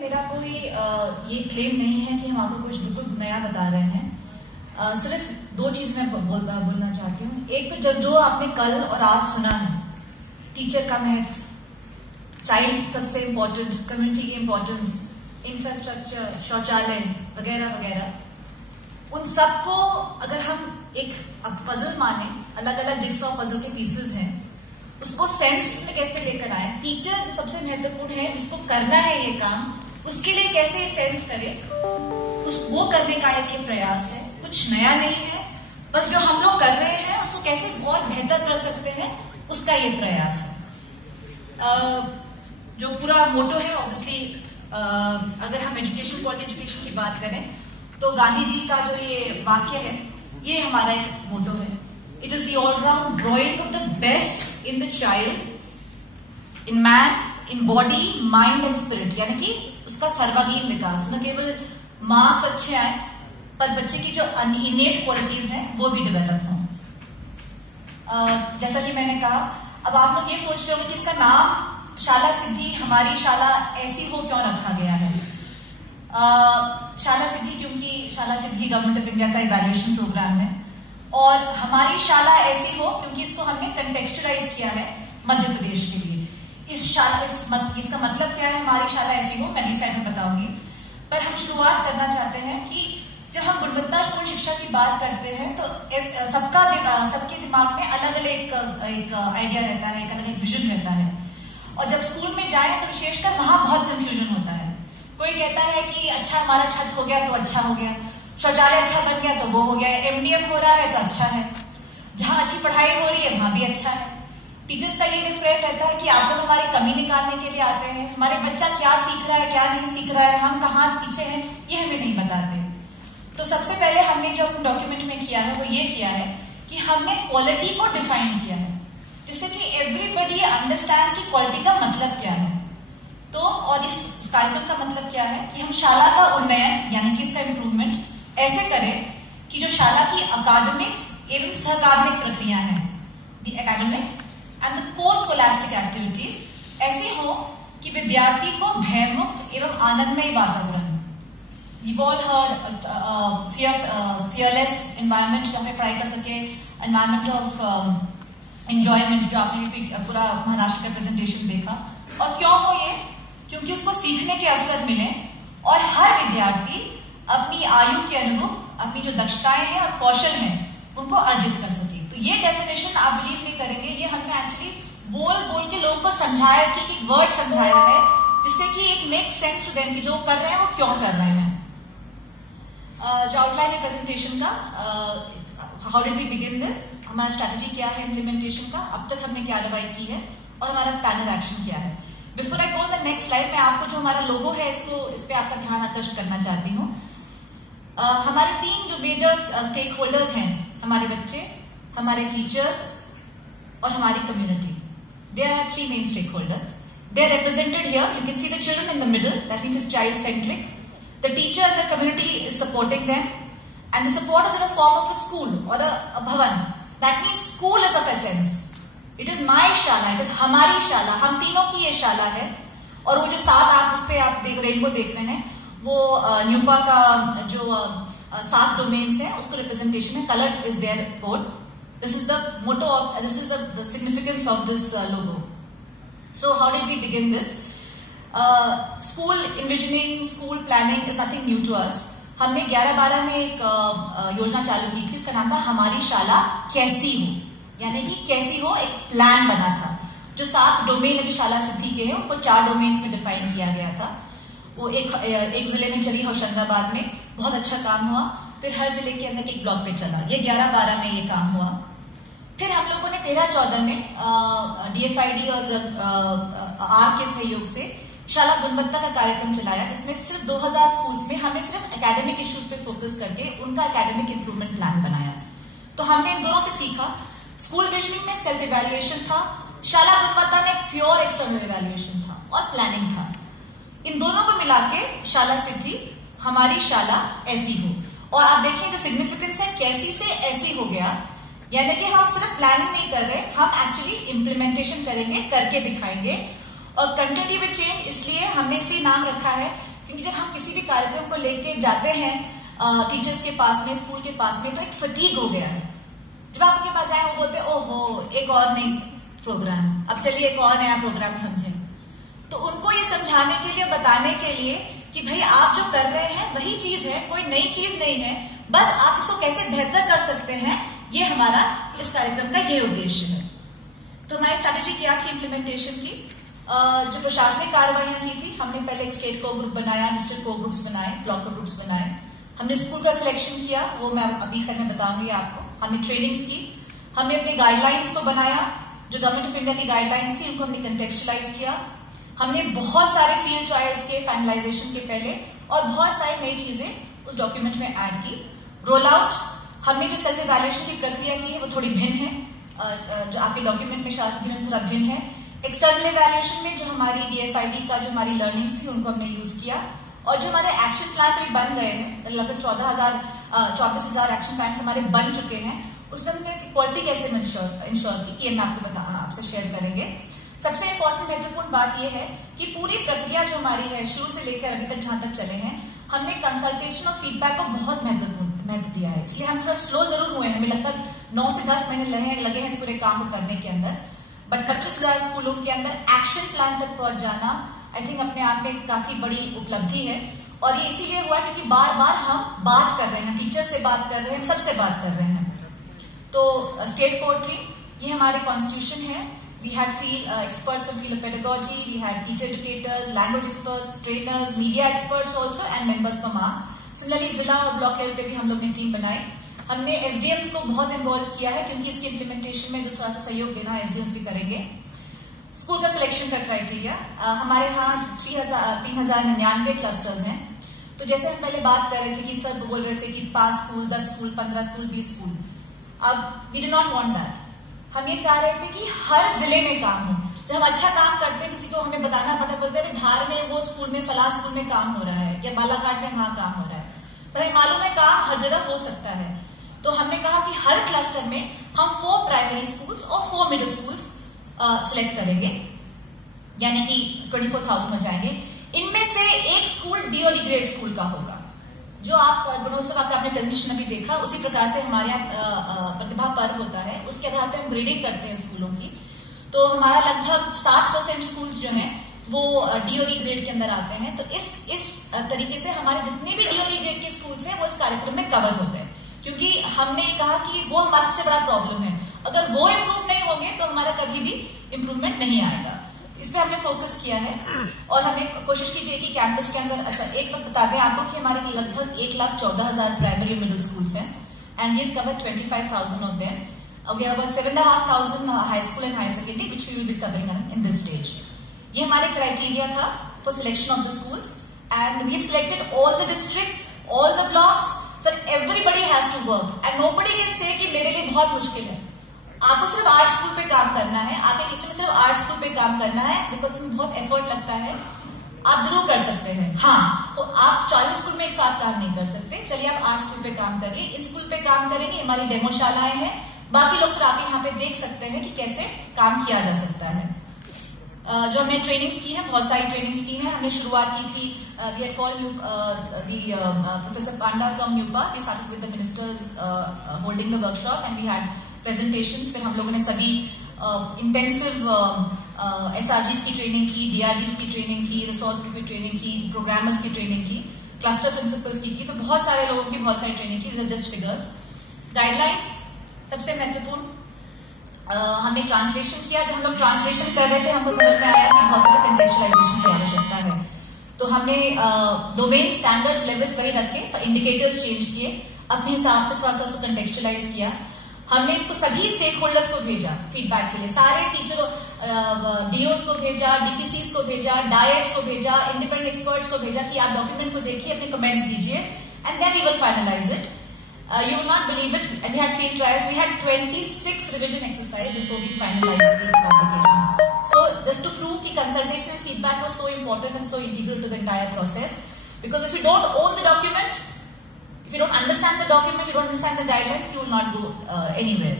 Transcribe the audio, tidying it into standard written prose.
मेरा कोई ये क्लेम नहीं है कि हम आपको कुछ बिल्कुल नया बता रहे हैं। सिर्फ दो चीज मैं बोलना चाहती हूँ। एक तो जो आपने कल और आज सुना है, टीचर का महत्व, चाइल्ड सबसे इम्पोर्टेंट, कम्युनिटी की इम्पोर्टेंस, इंफ्रास्ट्रक्चर, शौचालय वगैरह वगैरह, उन सबको अगर हम एक पजल माने, अलग अलग जिक्सॉ पजल के पीसेस हैं, उसको सेंस में कैसे लेकर आए। टीचर जो सबसे महत्वपूर्ण है, जिसको करना है ये काम, उसके लिए कैसे सेंस करे, वो करने का एक ये प्रयास है। कुछ नया नहीं है, बस जो हम लोग कर रहे हैं उसको कैसे और बेहतर कर सकते हैं, उसका ये प्रयास है। जो पूरा मोटो है, ऑब्वियसली अगर हम एजुकेशन, क्वालिटी एजुकेशन की बात करें तो गांधी जी का जो ये वाक्य है, ये हमारा एक मोटो है। It is the allround drawing of the best in the child, in man, in body, mind and spirit, यानी कि उसका सर्वांगीण विकास। न केवल मार्क्स अच्छे आए, पर बच्चे की जो इनेट क्वालिटीज हैं वो भी डेवलप हों। जैसा कि मैंने कहा, अब आप लोग ये सोच रहे होंगे कि इसका नाम शाला सिद्धि, हमारी शाला ऐसी हो क्यों रखा गया है। शाला सिद्धि क्योंकि शाला सिद्धि गवर्नमेंट ऑफ इंडिया का इवैल्यूएशन प्रोग्राम है, और हमारी शाला ऐसी हो क्योंकि इसको हमने कंटेक्चुअलाइज किया है मध्य प्रदेश के लिए। इसका मतलब क्या है, हमारी शाला ऐसी हो, मैं नेक्स्ट स्लाइड में बताऊंगी। पर हम शुरुआत करना चाहते हैं कि जब हम गुणवत्तापूर्ण शिक्षा की बात करते हैं तो सबके दिमाग में अलग अलग एक आइडिया रहता है, एक अलग एक विजन रहता है। और जब स्कूल में जाए तो विशेषकर वहां बहुत कंफ्यूजन होता है। कोई कहता है कि अच्छा हमारा छत हो गया तो अच्छा हो गया, शौचालय अच्छा बन गया तो वो हो गया, एमडीएम हो रहा है तो अच्छा है, जहां अच्छी पढ़ाई हो रही है वहां भी अच्छा है। टीचर्स का ये डिफरेंट रहता है कि आप लोग हमारी कमी निकालने के लिए आते हैं, हमारे बच्चा क्या सीख रहा है क्या नहीं सीख रहा है, हम कहाँ पीछे हैं, ये हमें नहीं बताते। तो सबसे पहले हमने जो डॉक्यूमेंट में किया है वो ये किया है कि हमने क्वालिटी को डिफाइन किया है, जिससे कि एवरीबडी अंडरस्टैंड्स कि क्वालिटी का मतलब क्या है। तो और इस कार्यक्रम का मतलब क्या है कि हम शाला का उन्नयन, यानी कि इसका इम्प्रूवमेंट ऐसे करें कि जो शाला की अकादमिक एवं सहअकादमिक प्रक्रिया है, the academic and the post scholastic activities ऐसी हो कि विद्यार्थी को भयमुक्त एवं आनंदमय वातावरण, You've all heard fearless environment, जहाँ पे पढ़ाई कर सके, environment of enjoyment, जो आपने भी पूरा महाराष्ट्र का प्रेजेंटेशन देखा। और क्यों हो ये? क्योंकि उसको सीखने के अवसर मिले और हर विद्यार्थी अपनी आयु के अनुरूप अपनी जो दक्षताएं हैं और कौशल हैं उनको अर्जित कर सके। तो ये डेफिनेशन आप बिलीव नहीं करेंगे, ये हमने एक्चुअली बोल बोल के लोगों को समझाया, इसकी एक वर्ड समझाया है, जिससे कि एक मेक सेंस टू देम कि जो कर रहे हैं वो क्यों कर रहे हैं। जो आउटलाइन है प्रेजेंटेशन का, how did we begin this, हमारा स्ट्रैटेजी क्या है इम्प्लीमेंटेशन का, अब तक हमने क्या कार्रवाई की है और हमारा प्लान ऑफ एक्शन क्या है। Before I go on the next slide, मैं आपको जो हमारा लोगो है इस पे आपका ध्यान आकर्षित करना चाहती हूँ। हमारे तीन जो मेजर स्टेक होल्डर्स हैं, हमारे बच्चे, हमारे टीचर्स और हमारी community. There are three main stakeholders, they are represented here. You can see the children in the middle, that means it's child centric. The teacher and the community is supporting them, and the support is in a form of a school or a bhavan. That means school is of essence. It is my shala, it is हमारी शाला, हम तीनों की ये शाला है। और वो जो सात आप उस पे आप रेनबो देख रहे हैं, वो न्यूपा का जो 7 डोमेन्स हैं उसको रिप्रेजेंटेशन है। Colour is their code. This is the motto of, this is the significance of this logo. So how did we begin this? School envisioning, school planning is nothing new to us. हमने 11-12 में एक योजना चालू की थी, उसका नाम था हमारी शाला कैसी हो, यानी कि कैसी हो एक प्लान बना था। जो 7 डोमेन अभी शाला सिद्धि के हैं उनको 4 डोमेन्स में डिफाइन किया गया था। वो एक जिले में चली, होशंगाबाद में बहुत अच्छा काम हुआ, फिर हर जिले के अंदर एक ब्लॉक पे चला। ये 11-12 में ये काम हुआ। फिर हम लोगों ने 13-14 में DFID और आर के सहयोग से शाला गुणवत्ता का कार्यक्रम चलाया, जिसमें सिर्फ 2000 स्कूल्स में हमने सिर्फ एकेडमिक इश्यूज पे फोकस करके उनका एकेडमिक इंप्रूवमेंट प्लान बनाया। तो हमने इन दोनों से सीखा। स्कूल विजनिंग में सेल्फ इवैल्यूएशन था, शाला गुणवत्ता में प्योर एक्सटर्नल इवैल्यूएशन था और प्लानिंग था। इन दोनों को मिला के शाला सिद्धि, हमारी शाला ऐसी हो। और आप देखिए जो सिग्निफिकेंस है, कैसी से ऐसी हो गया, यानी कि हम सिर्फ प्लानिंग नहीं कर रहे, हम एक्चुअली इम्प्लीमेंटेशन करेंगे, करके दिखाएंगे। और कंटिन्यूटी विद चेंज इसलिए हमने नाम रखा है क्योंकि जब हम किसी भी कार्यक्रम को लेके जाते हैं टीचर्स के पास में, स्कूल के पास में, तो एक फटीग हो गया है। जब आप उनके पास जाए वो बोलते ओहो एक और नई प्रोग्राम, अब चलिए एक और नया प्रोग्राम समझें। तो उनको ये समझाने के लिए, बताने के लिए कि भाई आप जो कर रहे हैं वही चीज है, कोई नई चीज नहीं है, बस आप इसको कैसे बेहतर कर सकते हैं, ये हमारा इस कार्यक्रम का ये उद्देश्य है। तो हमारी स्ट्रैटेजी क्या थी इम्प्लीमेंटेशन की? जो प्रशासनिक कार्रवाइयां की थी, हमने पहले एक स्टेट को ग्रुप बनाया, डिस्ट्रिक्ट को ग्रुप्स बनाए, ब्लॉक को ग्रुप्स बनाए। हमने स्कूल का सिलेक्शन किया, वो मैं अभी साइड में बताऊंगी आपको। हमने ट्रेनिंग्स की, हमने अपने गाइडलाइंस को बनाया, जो गवर्नमेंट ऑफ इंडिया की गाइडलाइंस थी उनको हमने कंटेक्चुअलाइज किया। हमने बहुत सारे फील्ड ट्रायल्स के फाइनलाइजेशन के पहले, और बहुत सारी नई चीजें उस डॉक्यूमेंट में ऐड की। रोल आउट, हमने जो सेल्फ इवैल्यूएशन की प्रक्रिया की है वो थोड़ी भिन्न है, जो आपके डॉक्यूमेंट में शासकीय में थोड़ा भिन्न है। एक्सटर्नल इवैल्यूएशन में जो हमारी DFID का जो हमारी लर्निंग्स थी उनको हमने यूज किया, और जो हमारे एक्शन प्लान अभी बन गए हैं, लगभग 24,000 एक्शन प्लान हमारे बन चुके हैं, उसमें हमने क्वालिटी कैसे इंश्योर की, ये मैं आपको आपसे शेयर करेंगे। सबसे इंपॉर्टेंट महत्वपूर्ण बात यह है कि पूरी प्रक्रिया जो हमारी है शुरू से लेकर अभी तक जहां तक चले हैं, हमने कंसल्टेशन और फीडबैक को बहुत महत्व दिया है। इसलिए हम थोड़ा स्लो जरूर हुए हैं, हमें लगभग 9 से 10 महीने लगे हैं इस पूरे काम को करने के अंदर, बट 25,000 स्कूलों के अंदर एक्शन प्लान तक पहुंच जाना आई थिंक अपने आप में काफी बड़ी उपलब्धि है। और ये इसीलिए हुआ क्योंकि बार बार हम बात कर रहे हैं, टीचर से बात कर रहे हैं, हम सबसे बात कर रहे हैं। तो स्टेट पोएट्री, ये हमारे कॉन्स्टिट्यूशन है। We had experts from field of pedagogy, we had teacher educators, language experts, trainers, media experts also, and members from ARC. Similarly, जिला और ब्लॉक लेवल पे भी हम लोग ने टीम बनाई। हमने SDMs को बहुत इन्वॉल्व किया है, क्योंकि इसके इम्प्लीमेंटेशन में जो थोड़ा सा सहयोग देना है SDMs भी करेंगे। स्कूल का सिलेक्शन का क्राइटेरिया, हमारे यहाँ 3,099 क्लस्टर्स हैं। तो जैसे हम पहले बात कर रहे थे कि सब बोल रहे थे कि 5 स्कूल, 10 स्कूल, 15 स्कूल, 20 स्कूल, अब we do not want that. हम ये चाह रहे थे कि हर जिले में काम हो। जब हम अच्छा काम करते हैं, किसी को हमें बताना पड़ता, बोलते हैं धार में वो स्कूल में, फला स्कूल में काम हो रहा है, या बालाघाट में वहां काम हो रहा है, पर हमें मालूम है काम हर जगह हो सकता है। तो हमने कहा कि हर क्लस्टर में हम 4 प्राइमरी स्कूल्स और 4 मिडिल स्कूल्स सिलेक्ट करेंगे, यानी कि 24,000 हो जाएंगे। इनमें से एक स्कूल DOD ग्रेड स्कूल का होगा, जो आप गुणोत्सव का आपने प्रेजेंटेशन अभी देखा, उसी प्रकार से हमारे यहाँ प्रतिभा पर्व होता है, उसके आधार पर हम ग्रेडिंग करते हैं स्कूलों की। तो हमारा लगभग 7% स्कूल्स जो हैं वो DOD ग्रेड के अंदर आते हैं। तो इस तरीके से हमारे जितने भी DOD ग्रेड के स्कूल्स हैं वो इस कार्यक्रम में कवर होते हैं, क्योंकि हमने कहा कि वो हमारा सबसे बड़ा प्रॉब्लम है। अगर वो इम्प्रूव नहीं होंगे तो हमारा कभी भी इम्प्रूवमेंट नहीं आएगा। इस पे हमने फोकस किया है, और हमने कोशिश की कि कैंपस के अंदर, अच्छा एक बात बता दें आपको कि हमारे लगभग 1,14,000 प्राइमरी और मिडिल स्कूल्स हैं, and we have covered 25,000 of them. We have about 7,500 high school and high secondary which we will be covering in this stage. ये हमारे क्राइटेरिया था for selection of the schools, and we have selected all the districts, all the blocks, so everybody has to work, and nobody can say कि मेरे लिए बहुत मुश्किल है। आपको सिर्फ आर्ट स्कूल पे काम करना है, आपके क्लास में सिर्फ आर्ट स्कूल पे काम करना है, बिकॉज इसमें बहुत एफर्ट लगता है, आप जरूर कर सकते हैं। हाँ, तो आप 40 स्कूल में एक साथ काम नहीं कर सकते। चलिए आप आर्ट स्कूल पे काम करिए, इन स्कूल पे काम करेंगे, हमारी डेमोशालाएं हैं, बाकी लोग फिर आप यहाँ पे देख सकते हैं कि कैसे काम किया जा सकता है। जो हमने ट्रेनिंग्स की है, बहुत सारी ट्रेनिंग्स की है। हमने शुरुआत की थी, we had called professor Panda from NUEPA, we started with the ministers holding the workshop, and we had presentations. फिर हम लोगों ने सभी इंटेंसिव SRGs की ट्रेनिंग की, DRGs की ट्रेनिंग की, रिसोर्स ग्रुप की ट्रेनिंग की, प्रोग्रामर्स की ट्रेनिंग की, क्लस्टर प्रिंसिपल्स की। तो बहुत सारे लोगों की बहुत सारी ट्रेनिंग की, जस्ट फिगर्स। गाइडलाइंस सबसे महत्वपूर्ण, हमने ट्रांसलेशन किया। जब हम लोग ट्रांसलेशन कर रहे थे, हमको समझ में आया कि बहुत सारे कंटेक्चुअलाइजेशन की आवश्यकता है, तो हमने डोमेन स्टैंडर्ड्स लेवल्स वही रखे, पर इंडिकेटर्स चेंज किए, अपने हिसाब से थोड़ा सा उसको कंटेक्चुअलाइज किया। हमने इसको सभी स्टेक होल्डर्स को भेजा फीडबैक के लिए, सारे टीचरों, DOs को भेजा, DPCs को भेजा, डायट्स को भेजा, इंडिपेंडेंट एक्सपर्ट्स को भेजा कि आप डॉक्यूमेंट को देखिए, अपने कमेंट्स दीजिए, and then we will finalise it. You will not believe it, and we had field trials. We had 26 revision exercises before we finalized the publications. So just to prove the consultation and feedback was so important and so integral to the entire process. Because if you don't own the document, if you don't understand the document, you don't understand the guidelines, you will not go anywhere.